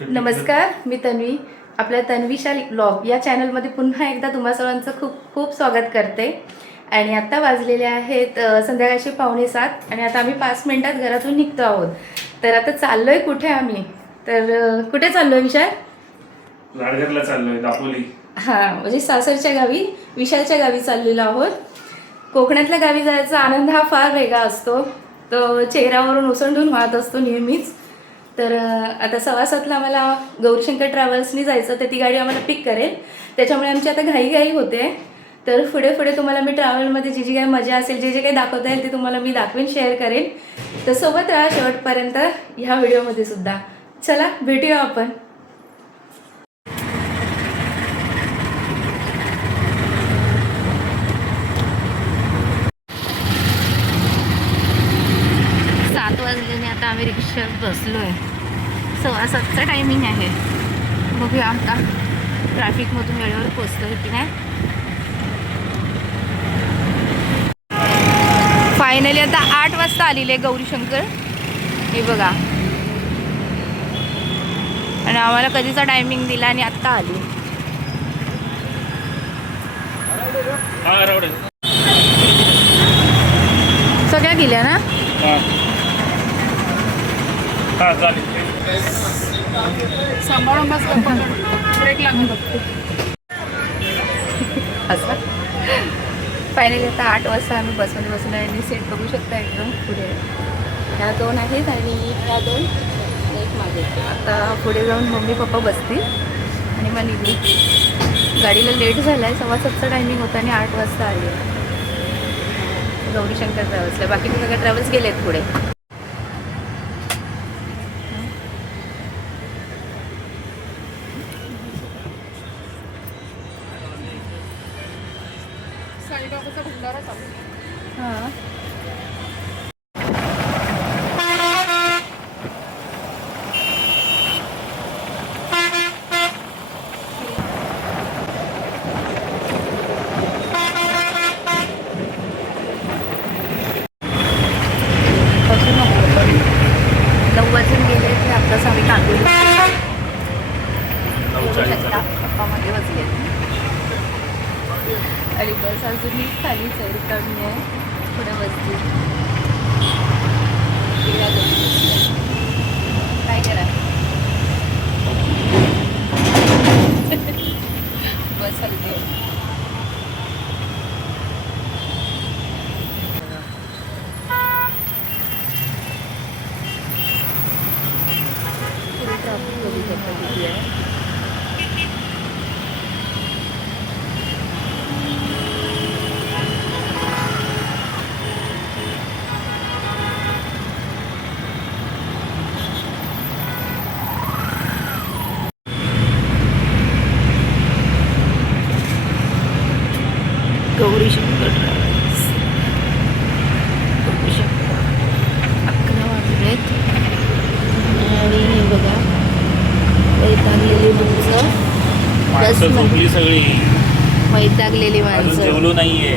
नमस्कार, मी तन्वी. आपल्या तन्वीशा ब्लॉग या चॅनलमध्ये पुन्हा एकदा तुम्हा सर्वांचं खूप खूप स्वागत करते. आणि आत्ता वाजलेले आहेत संध्याकाळचे 6:45 आणि आता आम्ही 5 मिनिटात घरातून निघतो आहोत. तर आता चाललो आहे कुठे आम्ही, तर कुठे चाललो आहे विशाल? लाडघरला चाललोय, दापोली. हां, म्हणजे सासरच्या गावी, विशालच्या गावी चाललेलो आहोत. कोकणातल्या गावी जायचा आनंद हा फार वेगळा असतो, तो चेहऱ्यावरून ओसंडून वाहत असतो नेहमीच. तर आता 6:15ला आम्हाला गौरीशंकर ट्रॅव्हल्सनी जायचं, तर ती गाडी आम्हाला पिक करेल. त्याच्यामुळे आमची आता घाई होते. तर पुढे तुम्हाला मी ट्रॅव्हलमध्ये जी काही मजा असेल, जे काही दाखवता येईल ते तुम्हाला मी दाखवेन, शेअर करेन. तर सोबत राहा शेवटपर्यंत ह्या व्हिडिओमध्ये सुद्धा. चला भेटूया आपण. आता आम्ही रिक्षात बसलो आहे. 6:15चा टायमिंग आहे. बघूया आता ट्रॅफिकमधून वेळेवर पोचतोय की नाही. फायनली आता 8 वाजता आलेली आहे गौरीशंकर. हे बघा, आणि आम्हाला कधीचा टायमिंग दिला आणि आत्ता आली. सगळ्या गेल्या ना. सांभाळून बसलं पण ब्रेक लागून बघते असं. फायनली आता 8 वाजता आम्ही बसमध्ये बसलो आणि सीट बघू शकता एकदम पुढे. ह्या 2 आहेत आणि ह्या 2 एक मागे. आता पुढे जाऊन मम्मी पप्पा बसतील आणि मग निघली. गाडीला लेट झाला आहे, 7:15चा टायमिंग होता आणि 8 वाजता आली आहे गौरीशंकर ट्रॅव्हल्सला. बाकीचे सगळे ट्रॅव्हल्स गेलेत पुढे. हां, अजून 9 वाजून गेले ते आत्ताच आम्ही कांदून शकता पप्पामध्ये बसले. आणि बस अजूनही खालीच आहे, रिकामी आहे. थोड्या बसली काय करा. बस हलते. पुढे ट्रॅफिक बघू शकता किती आहे. गौरीशंकर ट्रॅव्हल्स बघू शकता. 11 वाजलेत आणि हे बघा वैतागलेली माणसं. झोपली सगळी, वैतागलेली माणसं. जेवलो नाहीये.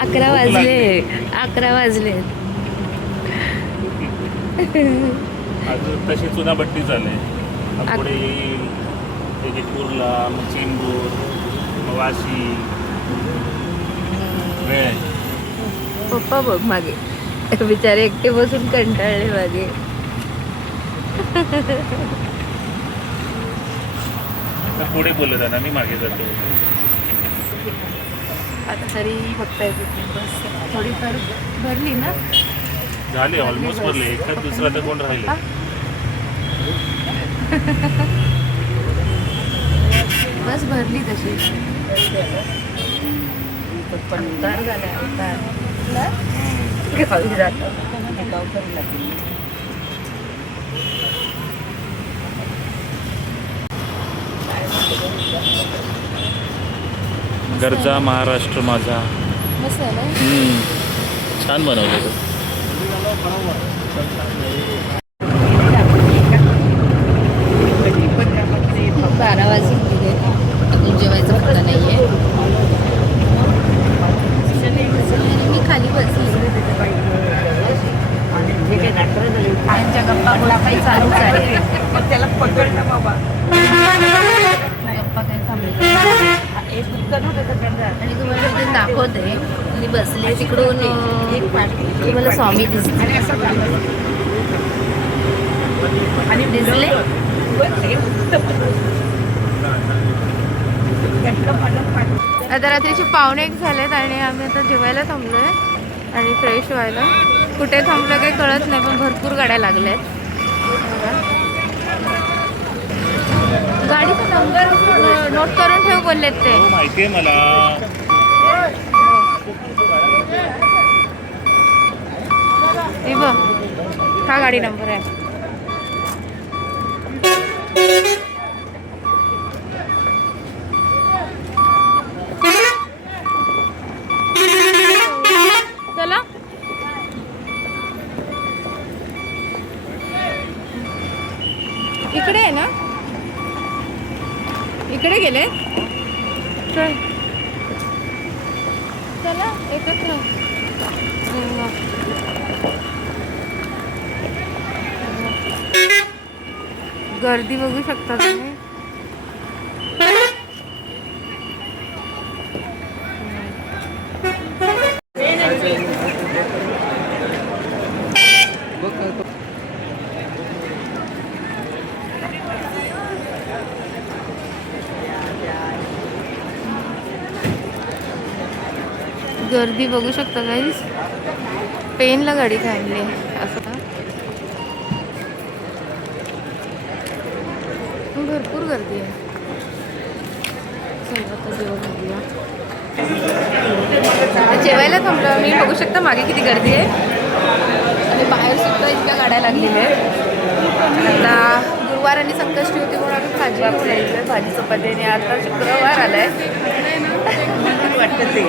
11 वाजले. 11 वाजलेत. अजून तशी चुनाबट्टी चालू पुढे येईल. त्याची कुर्ला, मग चेंबूर, मग वाशी. वेळ आहे. पप्पा बघ मागे, बिचारे एकटे बसून कंटाळले मागे. पुढे बोलत आहे ना, मी मागे जातो. आता तरी बघता येते बस थोडीफार भरली ना. झाले, ऑलमोस्ट भरले. एखाद दुसरा तर कोण राहिले. बस भरली तशी. अंतर झालं, अंतर गावी जातं. घरचा महाराष्ट्र माझा. मस्त आहे ना. छान बनवलं. 12 वाजून गेले, अजून जेवायचं फक्त नाही आहे. मी खाली बसली. आमच्या गप्पा गोळा काही चालूच आहे. आणि असं घालून. आणि दिसले? आता रात्रीचे 1:45 झालेत आणि आम्ही आता जेवायला थांबलोय आणि फ्रेश व्हायला. कुठे थांबलं काही कळत नाही, पण भरपूर गाड्या लागल्या आहेत. गाडीचा नंबर नोट करून ठेव बोललेत ते. हो माहिती आहे मला. हे बघ, हा गाडी नंबर आहे. चला इकडे आहे ना, इकडे गेले. चल चला येतच ना. गर्दी बघू शकता तुम्ही. गर्दी बघू शकता गाईस. पेनला गाडी थांबली असं का? भरपूर गर्दी आहे. चला आता जेवण बघूया. जेवायला थांबलो आम्ही. बघू शकता मागे किती गर्दी आहे आणि बाहेर सुद्धा इतक्या गाड्या लागलेल्या आहेत. आता गुरुवार आणि संकष्टी होती म्हणून आम्ही भाजी घेऊन यायचं. भाजी चपाती आणि आता शुक्रवार आलाय वाटतं ते.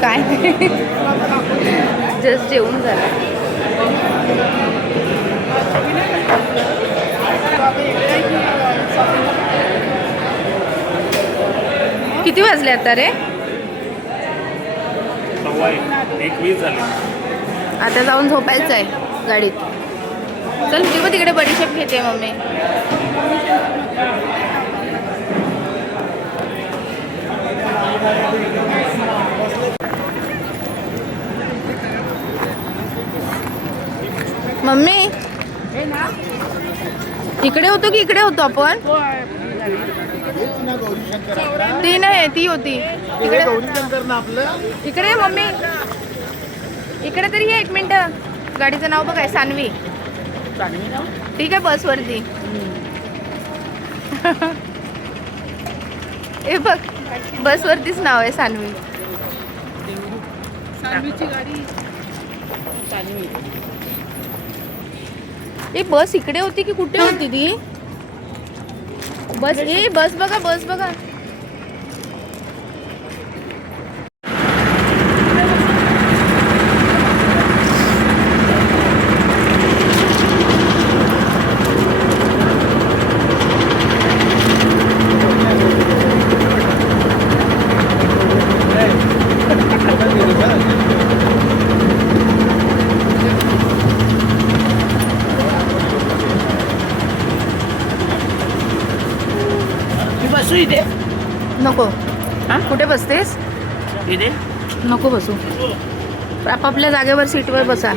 काय जस्ट जेवून झालं. किती वाजले आता रे? 1:20 झाले. आता जाऊन झोपायचं आहे गाडीत. चल तुझी पण तिकडे बडीशेप घेते मम्मी. मम्मी इकडे होतो की इकडे होतो आपण? ती नाही, ती होती इकडे. इकडे ये मम्मी, इकडे तरी ये 1 मिनिट. गाडीचं नाव बघाय, सान्वी. ठीक आहे, बसवरती. हे बघ, बसवरतीच नाव आहे सान्वी. सानवीची गाडी. ए बस इकडे होती की कुठे होती ती बस? ए बस बघा, बस बघा. बसू इथे. नको. हा? कुठे बसतेस? इथे नको बसू. आपापल्या जागेवर सीटवर बसा.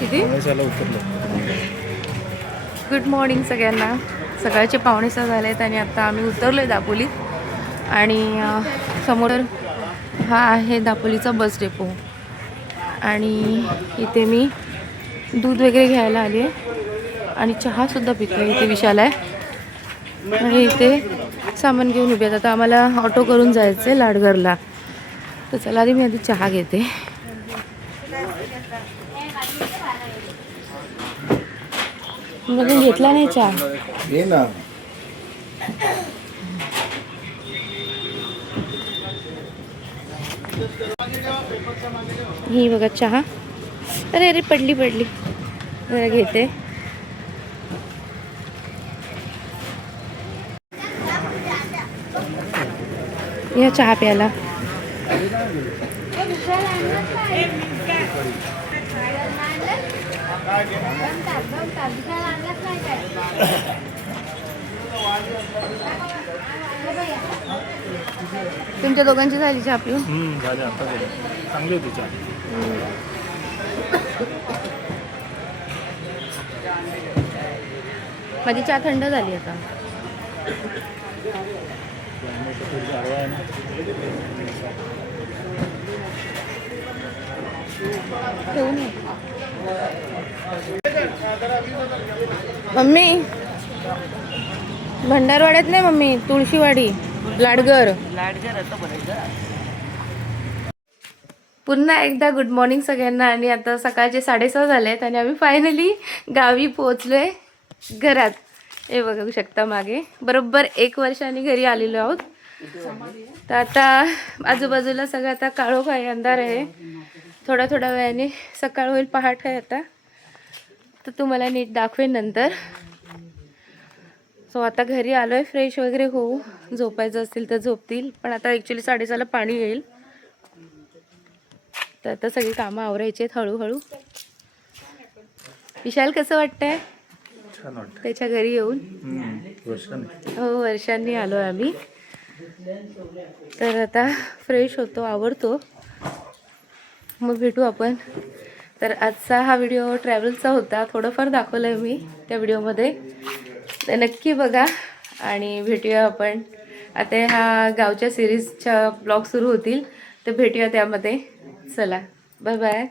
किती? गुड मॉर्निंग सगळ्यांना. सकाळचे 5:45 झाले आहेत आणि आता आम्ही उतरलो आहे दापोलीत. आणि समोर हा आहे दापोलीचा बस डेपो. आणि इथे मी दूध वगैरे घ्यायला आली आहे आणि चहासुद्धा पितो. इथे विशाल आहे आणि इथे सामान घेऊन उभे आहेत. आता आम्हाला ऑटो करून जायचं आहे लाडघरला. तर चला आधी मी आधी चहा घेते. मी घेतला नाही चहा. ही बघा चहा. अरे अरे पडली जरा घेते. या चहा प्यायला. तुमच्या दोघांची झाली चहा पिऊन? झाले आता झाले. चांगली होती चहा. माझी चहा थंड झाली आता. ठेवून ये. मम्मी भंडारवाड्यात नाही मम्मी, तुळशीवाडी लाडगर. पुन्हा एकदा गुड मॉर्निंग सगळ्यांना. आणि आता सकाळचे 6:30 झाले आहेत आणि आम्ही फायनली गावी पोहोचलोय घरात. हे बघू शकता मागे बरोबर 1 वर्षाने घरी आलेलो आहोत. तर आता आजूबाजूला सगळं आता काळोख आहे, अंधार आहे. थोड्या वेळाने सकाळ होईल, पहाट आहे आता. तर तुम्हाला नीट दाखवेन नंतर. सो आता घरी आलोय, फ्रेश वगैरे होऊ. झोपायचं असेल तर झोपतील, पण आता ॲक्च्युली 6:30ला पाणी येईल. तर आता सगळी कामं आवरायची आहेत हळूहळू. विशाल कसं वाटतंय छान वाटतं. त्याच्या घरी येऊन? हो, वर्षांनी आलो आम्ही. तर आता फ्रेश होतो, आवरतो, मग भेटू आपण. तर आजचा हा व्हिडिओ ट्रॅव्हलचा होता. थोडंफार दाखवलं आहे मी त्या व्हिडिओमध्ये, तर नक्की बघा. आणि भेटूया आपण. आता हा गावच्या सिरीजच्या ब्लॉग सुरू होतील, तर भेटूया त्यामध्ये. चला, बाय बाय.